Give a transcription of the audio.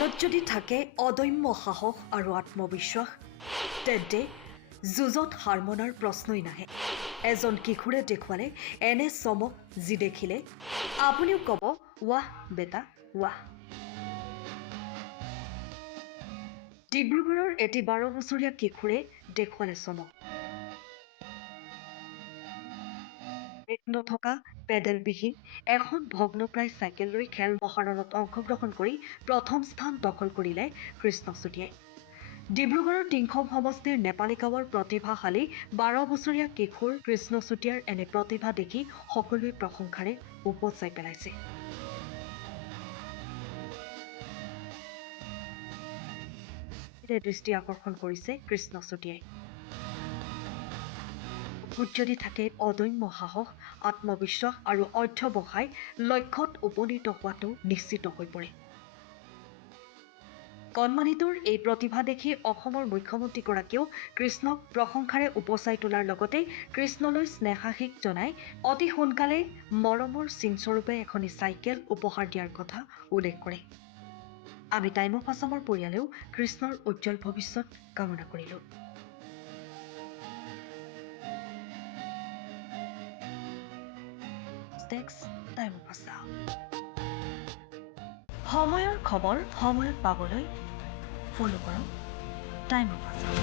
মনত যদি থাকে অদম্য সাহস আৰু আত্মবিশ্বাস তেন্তে যুঁজত হাৰ মনাৰ প্ৰশ্নই নাহে। এজন কিশোৰে দেখুৱালে এনে চমক যি দেখিলে আপুনিও ক'ব ৱাহ বেটা ৱাহ। ডিব্ৰুগড়ৰ এটি 12 বছৰীয়া কিশোৰে দেখুৱালে চমক। ব্ৰেক নথকা পেডেলবিহীন এখন ভগ্নপ্ৰায় চাইকেল লৈ খেল মহাৰণত অংশগ্ৰহণ কৰি প্ৰথম স্থান দখল কৰিলে কৃষ্ণ চুতীয়াই। ডিব্ৰুগড়ৰ টিংখং সমষ্টিৰ নেপালী গাঁৱৰ প্ৰতিভাশালী 12 বছৰীয়া কিশোৰ কৃষ্ণ চুতীয়াৰ এনে প্ৰতিভা দেখি সকলোৱে প্ৰশংসাৰে উপচাই পেলাইছে। দৃষ্টি আকৰ্ষণ কৰিছে কৃষ্ণ চুতীয়াই। যদি থাকে অদম্য সাহস, আত্মবিশ্বাস আৰু অধ্যৱসায়, লক্ষ্যত উপনীত হোৱাটো নিশ্চিত হৈ পৰে। কণমানিটোৰ এই প্ৰতিভা দেখি অসমৰ মুখ্যমন্ত্ৰীগৰাকীয়েও কৃষ্ণক প্ৰশংসাৰে উপচাই তোলাৰ লগতে কৃষ্ণলৈ স্নেহাশীষ জনাই অতি সোনকালে মৰমৰ চিনস্বৰূপে এখনি চাইকেল উপহাৰ দিয়াৰ কথা উল্লেখ কৰে। আমি টাইম অফ আছামৰ পৰিয়ালেও কৃষ্ণৰ উজ্জ্বল ভৱিষ্যত কামনা কৰিলোঁ। Time of Assam. সময়ৰ খবৰ সময়ত পাবলৈ ফলো কৰক টাইম অফ আছাম।